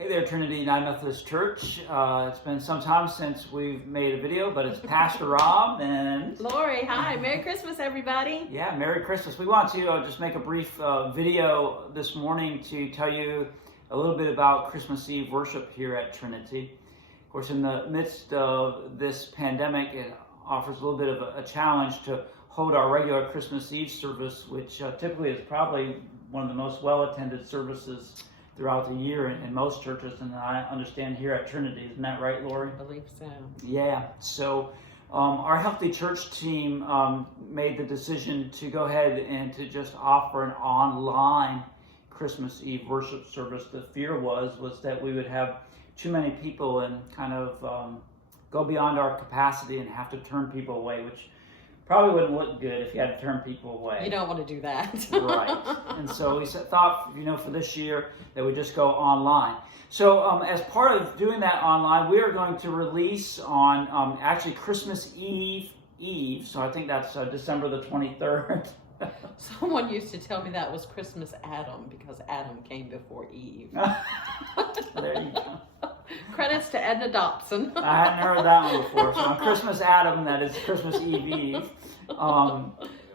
Hey there, Trinity United Methodist Church. It's been some time since we've made a video, but it's Pastor Robb and Lori. Hi, Merry Christmas, everybody. Yeah, Merry Christmas. We want to just make a brief video this morning to tell you a little bit about Christmas Eve worship here at Trinity. Of course, in the midst of this pandemic, it offers a little bit of a challenge to hold our regular Christmas Eve service, which typically is probably one of the most well-attended services throughout the year in most churches, and I understand here at Trinity. Isn't that right, Lori? I believe so. Yeah. So our Healthy Church team made the decision to go ahead and to just offer an online Christmas Eve worship service. The fear was that we would have too many people and kind of go beyond our capacity and have to turn people away, which probably wouldn't look good if you had to turn people away. You don't want to do that. Right. And so we thought, for this year that we just go online. So as part of doing that online, we are going to release on actually Christmas Eve. So I think that's December the 23rd. Someone used to tell me that was Christmas Adam because Adam came before Eve. There you go. Credits to Edna Dobson. I hadn't heard that one before. So on Christmas Adam, that is Christmas Eve.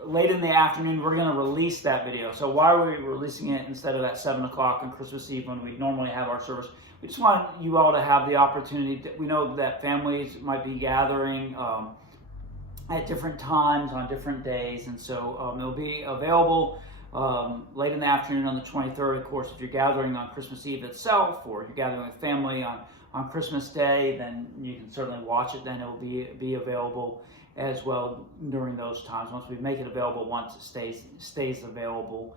Late in the afternoon, we're going to release that video. So why are we releasing it instead of at 7 o'clock on Christmas Eve when we normally have our service? We just want you all to have the opportunity. We know that families might be gathering at different times on different days, and so it'll be available late in the afternoon on the 23rd. Of course, if you're gathering on Christmas Eve itself, or you're gathering with family on Christmas Day, then you can certainly watch it. Then it will be available as well during those times. Once we make it available, once it stays available.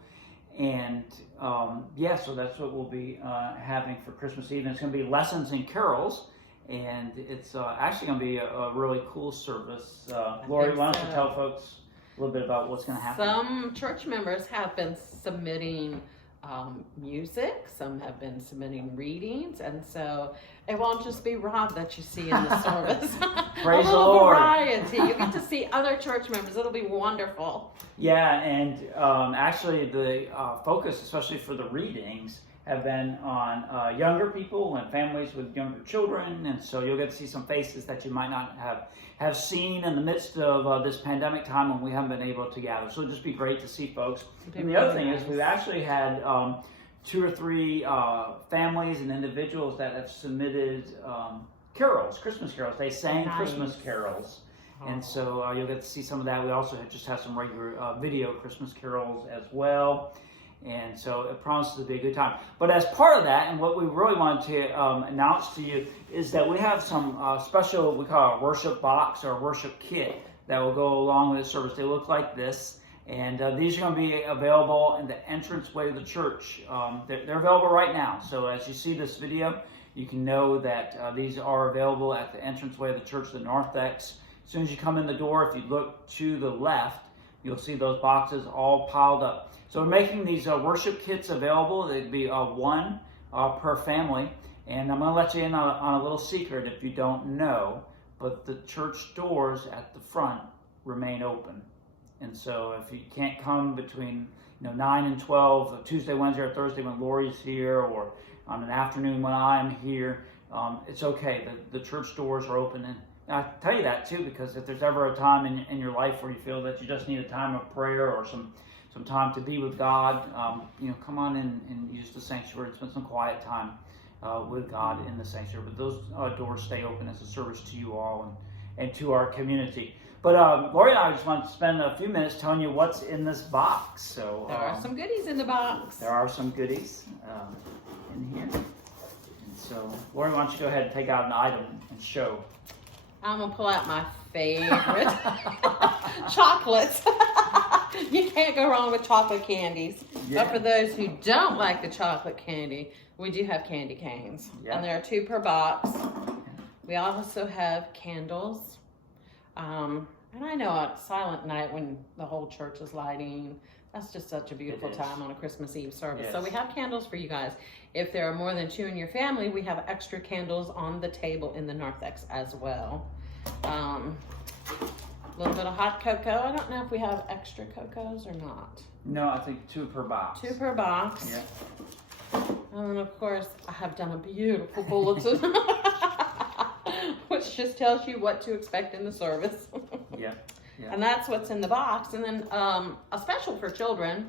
And so that's what we'll be having for Christmas Eve. And it's going to be lessons and carols. And it's actually going to be a really cool service. Lori, why don't you tell folks a little bit about what's going to happen? Some church members have been submitting music. Some have been submitting readings. And so it won't just be Rob that you see in the service. Praise the Lord. A little variety. You get to see other church members. It'll be wonderful. Yeah, and actually the focus, especially for the readings, have been on younger people and families with younger children, and so you'll get to see some faces that you might not have seen in the midst of this pandemic time when we haven't been able to gather. So it'll just be great to see folks. And the other thing is we've actually had 2 or 3 families and individuals that have submitted carols, Christmas carols. They sang Christmas carols. And so you'll get to see some of that. We also just have some regular video Christmas carols as well. And so it promises to be a good time. But as part of that, and what we really wanted to announce to you, is that we have some special, we call it a worship box or a worship kit that will go along with the service. They look like this. And these are going to be available in the entranceway of the church. They're available right now. So as you see this video, you can know that these are available at the entranceway of the church, the narthex. As soon as you come in the door, if you look to the left, you'll see those boxes all piled up. So we're making these worship kits available. They'd be one per family. And I'm going to let you in on a little secret if you don't know, but the church doors at the front remain open. And so if you can't come between 9 and 12, Tuesday, Wednesday, or Thursday when Lori's here, or on an afternoon when I'm here, it's okay. The church doors are open. And I tell you that too because if there's ever a time in your life where you feel that you just need a time of prayer or some time to be with God, come on in and use the sanctuary and spend some quiet time with God in the sanctuary. But those doors stay open as a service to you all and to our community. But Lori and I just want to spend a few minutes telling you what's in this box. So there are some goodies in the box. There are some goodies in here. And so, Lori, why don't you go ahead and take out an item and show. I'm going to pull out my favorite chocolates. You can't go wrong with chocolate candies. Yeah. But for those who don't like the chocolate candy, we do have candy canes. Yeah. And there are 2 per box. We also have candles. And I know on Silent Night when the whole church is lighting, that's just such a beautiful time on a Christmas Eve service. Yes. So we have candles for you guys. If there are more than 2 in your family, we have extra candles on the table in the narthex as well. A little bit of hot cocoa. I don't know if we have extra cocos or not. No, I think 2 per box. 2 per box. Yeah. And then, of course, I have done a beautiful bulletin, which just tells you what to expect in the service. Yeah. Yeah. And that's what's in the box. And then a special for children,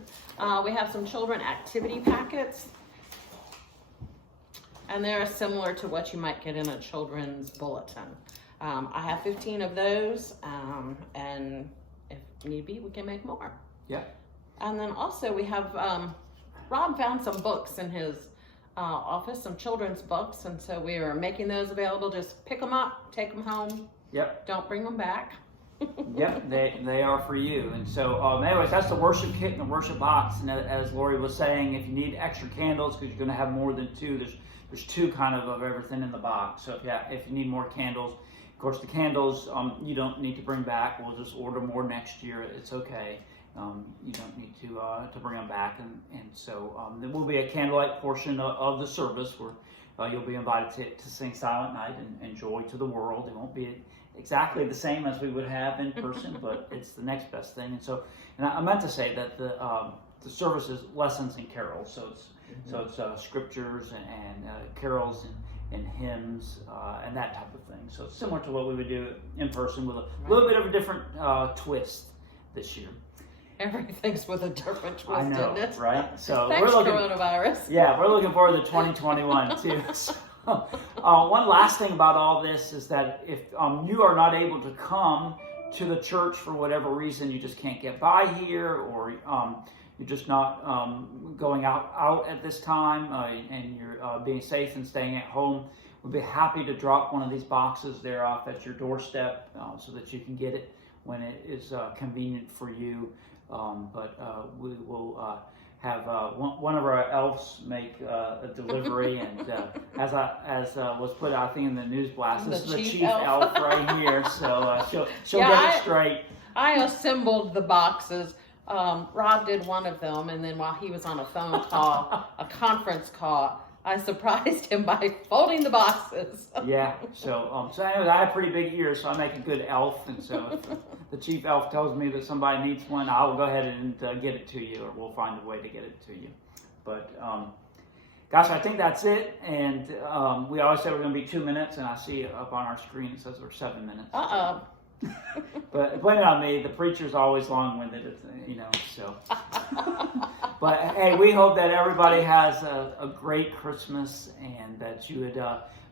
we have some children activity packets. And they're similar to what you might get in a children's bulletin. I have 15 of those, and if need be, we can make more. Yeah. And then also we have, Rob found some books in his office, some children's books, and so we are making those available. Just pick them up, take them home. Yep. Don't bring them back. Yep, they are for you. And so, anyways, that's the worship kit and the worship box. And as Lori was saying, if you need extra candles, because you're going to have more than two, there's two kind of everything in the box. So if you need more candles, of course, the candles you don't need to bring back. We'll just order more next year. It's okay. You don't need to bring them back. And so there will be a candlelight portion of the service where you'll be invited to sing Silent Night and Joy to the World. It won't be exactly the same as we would have in person, but it's the next best thing. And so, I meant to say that the service is lessons and carols. So it's scriptures and carols and hymns and that type of thing. So it's similar to what we would do in person with a little bit of a different twist this year. Everything's with a different twist, I know, isn't it? right? So Thanks, coronavirus. Yeah, we're looking forward to 2021 too. So, one last thing about all this is that if you are not able to come to the church for whatever reason, you just can't get by here, or you're just not going out at this time, and you're being safe and staying at home, we'll be happy to drop one of these boxes there off at your doorstep so that you can get it when it is convenient for you. But we will have one of our elves make a delivery, and as was put, I think, in the news blast, this is the chief elf right here, so she'll get it straight. I assembled the boxes. Rob did one of them, and then while he was on a phone call, a conference call, I surprised him by folding the boxes. Yeah, so anyways, I have pretty big ears, so I make a good elf, and so if the chief elf tells me that somebody needs one, I will go ahead and get it to you, or we'll find a way to get it to you. But gosh, I think that's it, and we always said we're going to be 2 minutes, and I see up on our screen it says we're 7 minutes. Uh-oh. But blame it on me. The preacher's always long-winded, so. But hey, we hope that everybody has a great Christmas, and that you would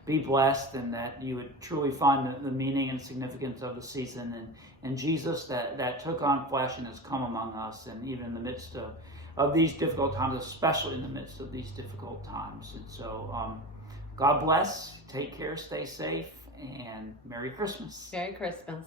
be blessed, and that you would truly find the meaning and significance of the season, and Jesus that took on flesh and has come among us, and even in the midst of these difficult times, especially in the midst of these difficult times. And so, God bless, take care, stay safe, and Merry Christmas. Merry Christmas.